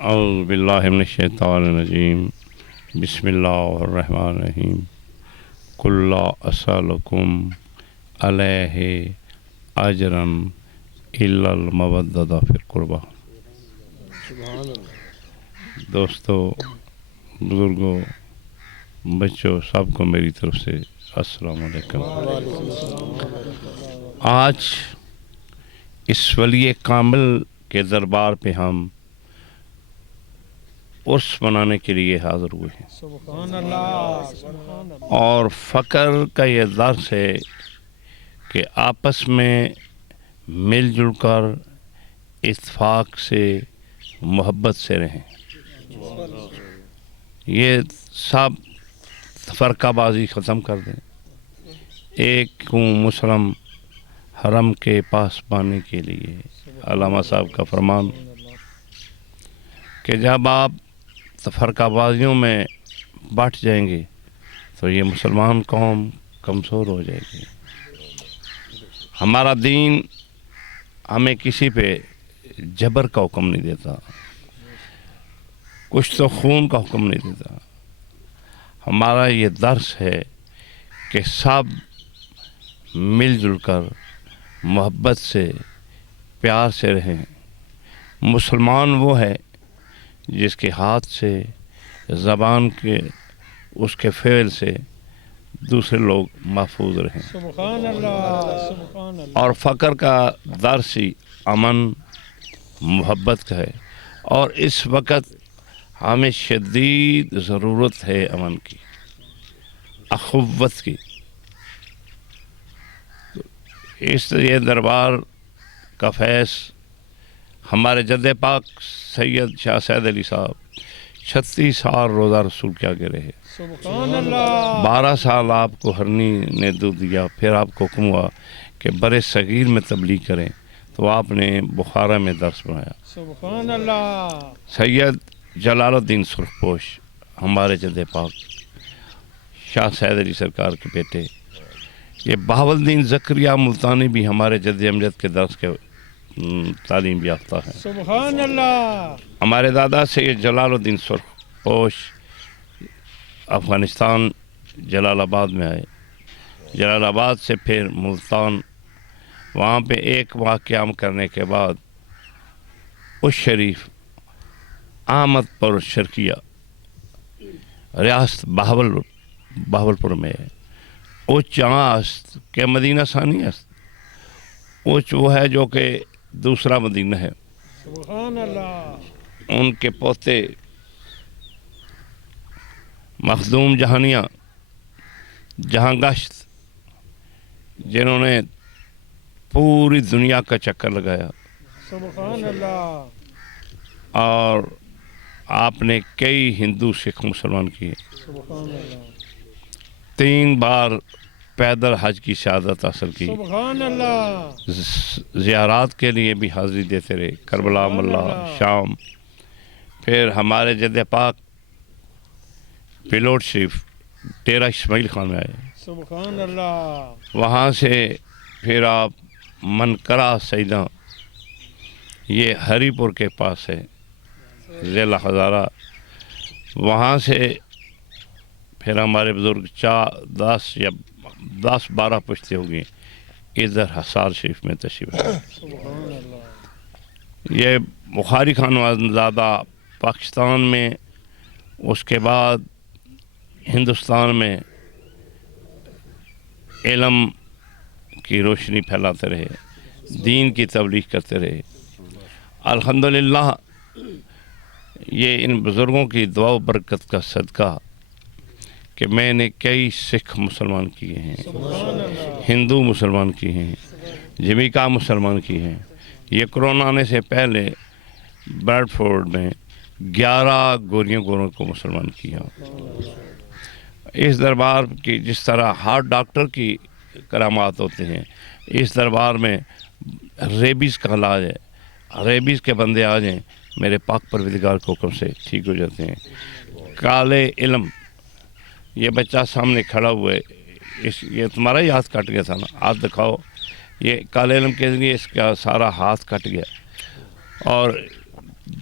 اعوذ باللہ من الشیطان الرجیم بسم اللہ الرحمن الرحیم قل لا اسألکم علیہ اجرا الا المودۃ فی القربى۔ دوستو، بزرگوں، بچوں، سب کو میری طرف سے السلام علیکم۔ آج اس ولی کامل کے دربار پہ ہم عرس منانے کے لیے حاضر ہوئے ہیں، سبحان اللہ۔ اور فقر کا یہ درس ہے کہ آپس میں مل جل کر اتفاق سے محبت سے رہیں۔ یہ سب فرقہ بازی ختم کر دیں، ایک مسلم حرم کے پاس پانے کے لیے علامہ صاحب کا فرمان کہ جب آپ فرقہ بازیوں میں بٹ جائیں گے تو یہ مسلمان قوم کمزور ہو جائے گی۔ ہمارا دین ہمیں کسی پہ جبر کا حکم نہیں دیتا، کچھ تو خون کا حکم نہیں دیتا۔ ہمارا یہ درس ہے کہ سب مل جل کر محبت سے پیار سے رہیں۔ مسلمان وہ ہے جس کے ہاتھ سے، زبان کے، اس کے فعل سے دوسرے لوگ محفوظ رہیں۔ سبحان اللہ، سبحان اللہ۔ اور فقر کا درس ہی امن، محبت کا ہے، اور اس وقت ہمیں شدید ضرورت ہے امن کی، اخوت کی۔ اس یہ دربار کا فیض ہمارے جد پاک سید شاہ سید علی صاحب 36 سال روزہ رسول کے آگے رہے، سبحان اللہ۔ 12 سال آپ کو ہرنی نے دودھ دیا، پھر آپ کو حکم ہوا کہ برے صغیر میں تبلیغ کریں، تو آپ نے بخارا میں درس بنایا۔ سبحان اللہ۔ سید جلال الدین سرخپوش ہمارے جد پاک شاہ سید علی سرکار کے بیٹے، یہ بہاولدین زکریا ملتانی بھی ہمارے جد امجد کے درس کے تعلیم یافتہ ہیں۔ سبحان اللہ۔ ہمارے دادا سید جلال الدین سرخپوش افغانستان جلال آباد میں آئے، جلال آباد سے پھر ملتان، وہاں پہ ایک ماہ قیام کرنے کے بعد اس شریف احمد پر شرقیہ ریاست بہاولپور میں ہے۔ اوچ است کہ مدینہ ثانی است، اوچ وہ ہے جو کہ دوسرا مدینہ ہے۔ سبحان اللہ۔ ان کے پوتے مخدوم جہانیاں جہاں گشت، جنہوں نے پوری دنیا کا چکر لگایا، سبحان اللہ۔ اور آپ نے کئی ہندو سکھ مسلمان کیے، سبحان اللہ۔ 3 بار پیدل حج کی شہادت حاصل کی، سبحان اللہ۔ زیارات کے لیے بھی حاضری دیتے رہے، کربلا، ملا، شام۔ پھر ہمارے جد پاک پلوٹ شریف ڈیرہ اسماعیل خان میں آئے، سبحان اللہ۔ وہاں سے پھر آپ منقرہ سیداں، یہ ہری پور کے پاس ہے، ضلع ہزارہ، وہاں سے پھر ہمارے بزرگ 10 یا 12 پشتے ہو گئے، ادھر حصار شریف میں تشریف ہے۔ سبحان اللہ۔ یہ بخاری خانوادزادہ پاکستان میں، اس کے بعد ہندوستان میں علم کی روشنی پھیلاتے رہے، دین کی تبلیغ کرتے رہے۔ الحمدللہ یہ ان بزرگوں کی دعا و برکت کا صدقہ کہ میں نے کئی سکھ مسلمان کیے ہیں، ہندو مسلمان کیے ہیں، جمیکا مسلمان کیے ہیں۔ یہ کرونا آنے سے پہلے بریڈ فورڈ میں 11 گوروں کو مسلمان کیا۔ اس دربار کی جس طرح ہارٹ ڈاکٹر کی کرامات ہوتے ہیں، اس دربار میں ریبیز کا علاج ہے، ریبیز کے بندے آ جائیں میرے پاک پروردگار کے حکم سے ٹھیک ہو جاتے ہیں۔ کالے علم، یہ بچہ سامنے کھڑا ہوا ہے، یہ تمہارا ہی ہاتھ کٹ گیا تھا نا، ہاتھ دکھاؤ۔ یہ کالے علم کے ذریعے اس کا سارا ہاتھ کٹ گیا، اور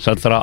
17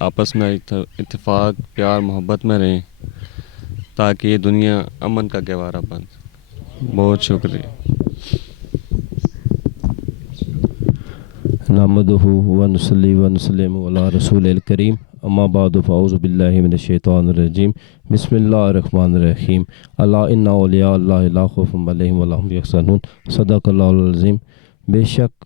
آپس میں اتفاق پیار محبت میں رہیں تاکہ یہ دنیا امن کا گہوارہ بن سکے۔ بہت شکریہ۔ نحمدہ ونصلی ونسلم علی رسول الکریم، اما بعد فاعوذ باللہ من الشیطان الرجیم، بسم اللہ الرحمن الرحیم، الا ان اولیاء اللہ لا خوف علیہم ولا هم یحزنون، صدق اللہ العظیم۔ بے شک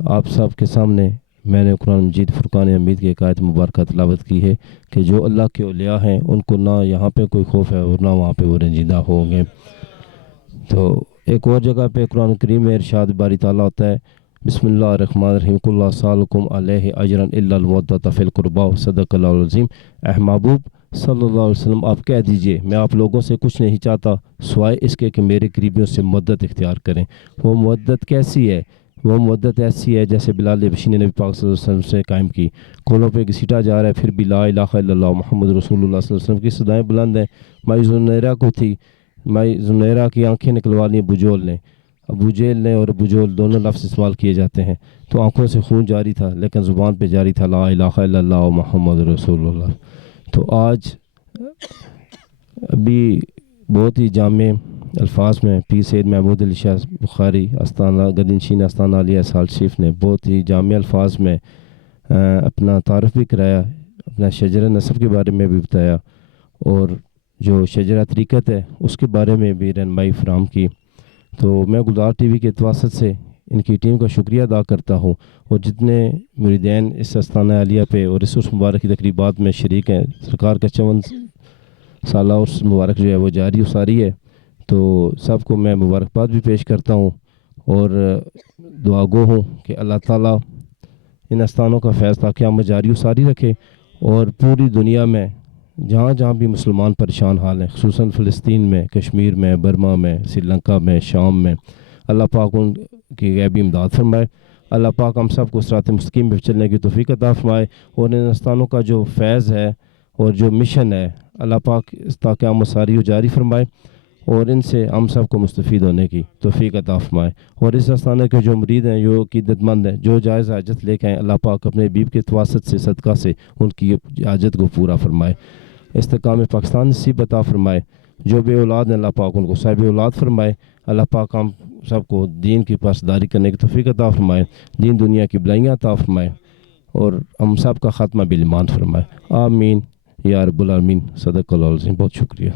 آپ سب کے سامنے میں نے قرآن مجید فرقان حمید کی ایک آیت مبارکہ تلاوت کی ہے کہ جو اللہ کے اولیاء ہیں ان کو نہ یہاں پہ کوئی خوف ہے اور نہ وہاں پہ وہ رنجیدہ ہوں گے۔ تو ایک اور جگہ پہ قرآن کریم میں ارشاد باری تعالیٰ ہوتا ہے، بسم اللہ الرحمن الرحیم، قل لا سالکم علیہ اجرا الا المودۃ فی القربى، صدق اللہ العظیم۔ اے محبوب صلی اللہ علیہ وسلم آپ کہہ دیجئے میں آپ لوگوں سے کچھ نہیں چاہتا سوائے اس کے کہ میرے قریبیوں سے مودت اختیار کریں۔ وہ مودت کیسی ہے؟ وہ مودت ایسی ہے جیسے بلال حبشی نے نبی پاک صلی اللہ علیہ وسلم سے قائم کی۔ کولوں پہ گھسیٹا جا رہا ہے پھر بھی لا الہ الا اللہ محمد رسول اللہ صلی اللہ علیہ وسلم کی صدائیں بلند ہیں۔ مائی زنیرہ کو تھی، مائی زنیرہ کی آنکھیں نکلوا لی ابو جہل نے، ابو جہل نے اور ابو جہل دونوں لفظ استعمال کیے جاتے ہیں، تو آنکھوں سے خون جاری تھا لیکن زبان پہ جاری تھا لا الہ الا اللہ محمد رسول اللہ۔ تو آج ابھی بہت ہی جامع الفاظ میں پیر سید محمود علی شاہ بخاری استانہ گدنشین استانہ علیہ سال شریف نے بہت ہی جامع الفاظ میں اپنا تعارف بھی کرایا، اپنا شجرہ نسب کے بارے میں بھی بتایا اور جو شجرہ طریقت ہے اس کے بارے میں بھی رہنمائی فراہم کی۔ تو میں گلزار ٹی وی کے توسط سے ان کی ٹیم کا شکریہ ادا کرتا ہوں، اور جتنے مریدین اس استانہ عالیہ پہ اور اس عرس مبارک کی تقریبات میں شریک ہیں، سرکار کا 54 سالہ عرس مبارک جو ہے وہ جاری و ساری ہے، تو سب کو میں مبارکباد بھی پیش کرتا ہوں اور دعا گو ہوں کہ اللہ تعالیٰ ان استانوں کا فیض تا قیامت جاری و ساری رکھے، اور پوری دنیا میں جہاں جہاں بھی مسلمان پریشان حال ہیں، خصوصاً فلسطین میں، کشمیر میں، برما میں، سری لنکا میں، شام میں، اللہ پاک ان کی غیبی امداد فرمائے۔ اللہ پاک ہم سب کو صراط مستقیم پہ چلنے کی توفیق عطا فرمائے، اور ان استانوں کا جو فیض ہے اور جو مشن ہے اللہ پاک تا قیامت ساری و جاری فرمائے، اور ان سے ہم سب کو مستفید ہونے کی توفیق عطا فرمائے۔ اور اس استانے کے جو مرید ہیں، جو عقیدت مند ہیں، جو جائز حاجت لے کے آئیں، اللہ پاک اپنے حبیب کے تواسط سے صدقہ سے ان کی حاجت کو پورا فرمائے، استحکام پاکستان نصیب عطا فرمائے۔ جو بے اولاد ہیں اللہ پاک ان کو صاحب اولاد فرمائے۔ اللہ پاک ہم سب کو دین کی پاسداری کرنے کی توفیق عطا فرمائے، دین دنیا کی بلائیاں عطا فرمائے، اور ہم سب کا خاتمہ بالایمان فرمائے۔ آمین یا رب العالمین، صدق اللہ العظیم۔ بہت شکریہ۔